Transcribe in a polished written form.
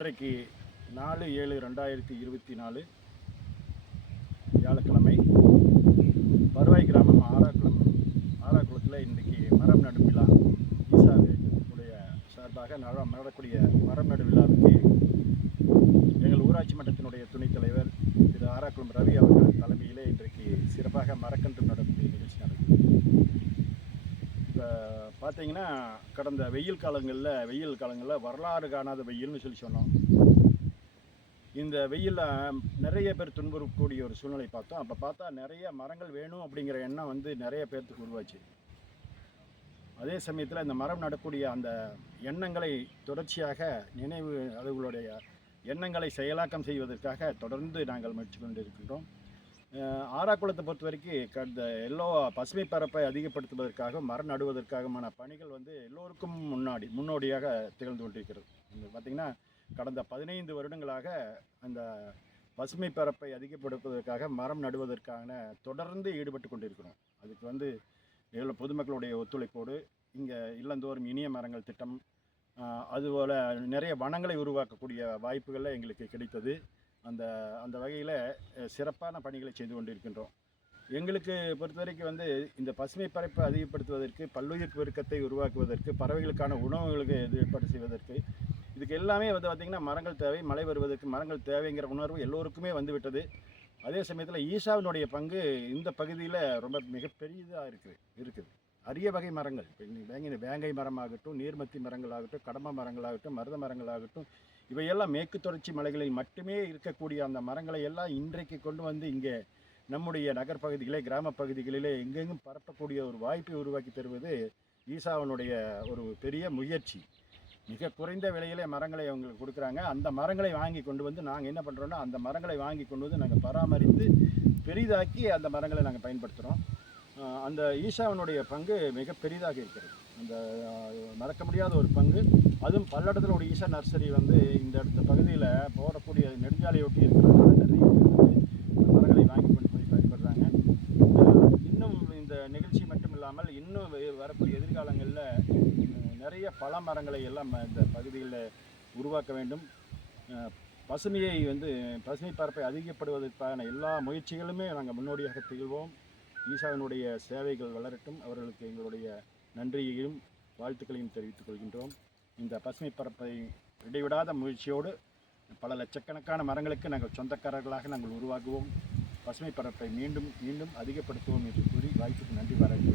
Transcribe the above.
இன்றைக்கு 4/7/2024 வியாழக்கிழமை வருவாய் கிராமம் ஆராக்குளத்தில் இன்றைக்கி மரம் நடும் விழா ஈசாவுடைய சார்பாக நடக்கூடிய மரம் நடும் விழாவுக்கு எங்கள் ஊராட்சி மன்றத்தினுடைய துணைத் தலைவர் திரு ஆராக்குளம் ரவி அவர்கள் தலைமையிலே இன்றைக்கு சிறப்பாக மரக்கன்று நடக்கூடிய நிகழ்ச்சி நடக்குது. இப்போ பார்த்தீங்கன்னா கடந்த வெயில் காலங்களில் வரலாறு காணாத வெயில்னு சொல்லி சொன்னோம். இந்த வெயிலில் நிறைய பேர் துன்புறக்கூடிய ஒரு சூழ்நிலை பார்த்தோம். அப்போ பார்த்தா நிறைய மரங்கள் வேணும் அப்படிங்கிற எண்ணம் நிறைய பேர்த்துக்கு உருவாச்சு. அதே சமயத்தில் இந்த மரம் நடக்கூடிய அந்த எண்ணங்களை தொடர்ச்சியாக அவர்களுடைய எண்ணங்களை செயலாக்கம் செய்வதற்காக தொடர்ந்து நாங்கள் முயற்சி கொண்டு இருக்கின்றோம். ஆராக்குளத்தை பொறுத்த வரைக்கும் பசுமை பரப்பை அதிகப்படுத்துவதற்காக மரம் நடுவதற்காகமான பணிகள் எல்லோருக்கும் முன்னோடியாக திகழ்ந்து கொண்டிருக்கிறது. பார்த்திங்கன்னா கடந்த 15 வருடங்களாக அந்த பசுமை பரப்பை அதிகப்படுத்துவதற்காக மரம் நடுவதற்கான தொடர்ந்து ஈடுபட்டு கொண்டிருக்கிறோம். அதுக்கு எவ்வளோ பொதுமக்களுடைய ஒத்துழைப்போடு இங்கே இல்லந்தோறும் இனிய மரங்கள் திட்டம், அதுபோல் நிறைய வனங்களை உருவாக்கக்கூடிய வாய்ப்புகளில் எங்களுக்கு கிடைத்தது. அந்த வகையில் சிறப்பான பணிகளை செய்து கொண்டிருக்கின்றோம். எங்களுக்கு பொறுத்த வரைக்கும் இந்த பசுமை பரப்பை அதிகப்படுத்துவதற்கு, பல்லுயிர் பெருக்கத்தை உருவாக்குவதற்கு, பறவைகளுக்கான உணவுகளுக்கு ஏற்பாடு செய்வதற்கு, இதுக்கு எல்லாமே பார்த்திங்கன்னா மரங்கள் தேவை. மழை வருவதற்கு மரங்கள் தேவைங்கிற உணர்வு எல்லோருக்குமே வந்துவிட்டது. அதே சமயத்தில் ஈசாவினுடைய பங்கு இந்த பகுதியில் ரொம்ப மிகப்பெரியதாக இருக்குது. அரிய வகை மரங்கள், வேங்கை மரமாகட்டும், நீர்மத்தி மரங்களாகட்டும், கடம்ப மரங்களாகட்டும், மருத மரங்களாகட்டும், இவையெல்லாம் மேற்கு தொடர்ச்சி மலைகளில் மட்டுமே இருக்கக்கூடிய அந்த மரங்களை எல்லாம் இன்றைக்கு கொண்டு இங்கே நம்முடைய நகர்ப்பகுதிகளே, கிராம பகுதிகளிலே எங்கெங்கும் பரப்பக்கூடிய ஒரு வாய்ப்பை உருவாக்கி தருவது ஈசாவனுடைய ஒரு பெரிய முயற்சி. மிக குறைந்த விலையிலே மரங்களை அவங்களுக்கு கொடுக்குறாங்க. அந்த மரங்களை வாங்கி கொண்டு நாங்கள் என்ன பண்ணுறோன்னா, அந்த மரங்களை வாங்கி கொண்டு நாங்கள் பராமரித்து பெரிதாக்கி அந்த மரங்களை நாங்கள் பயன்படுத்துகிறோம். அந்த ஈசாவனுடைய பங்கு மிக பெரிதாக இருக்கிறது. அந்த மறக்க முடியாத ஒரு பங்கு. அதுவும் பல்லடத்தில் ஒரு ஈசா நர்சரி இந்த பகுதியில் போகக்கூடிய நெடுஞ்சாலையொட்டி இருக்கிறதுனால நிறைய மரங்களை வாங்கி கொண்டு போய் பயன்படுறாங்க. இன்னும் இந்த நிகழ்ச்சி மட்டும் இல்லாமல் இன்னும் வரக்கூடிய எதிர்காலங்களில் நிறைய பல மரங்களை எல்லாம் இந்த பகுதிகளில் உருவாக்க வேண்டும். பசுமை பரப்பை அதிகப்படுவதற்கான எல்லா முயற்சிகளுமே நாங்கள் முன்னோடியாக திகழ்வோம். ஈசாவினுடைய சேவைகள் வளரட்டும். அவர்களுக்கு எங்களுடைய நன்றியையும் வாழ்த்துக்களையும் தெரிவித்துக் கொள்கின்றோம். இந்த பசுமை பரப்பை இடைவிடாத முயற்சியோடு பல லட்சக்கணக்கான மரங்களுக்கு நாங்கள் சொந்தக்காரர்களாக நாங்கள் உருவாக்குவோம். பசுமை பரப்பை மீண்டும் மீண்டும் அதிகப்படுத்துவோம் என்று கூறி வாய்ப்புக்கு நன்றி பாராட்டி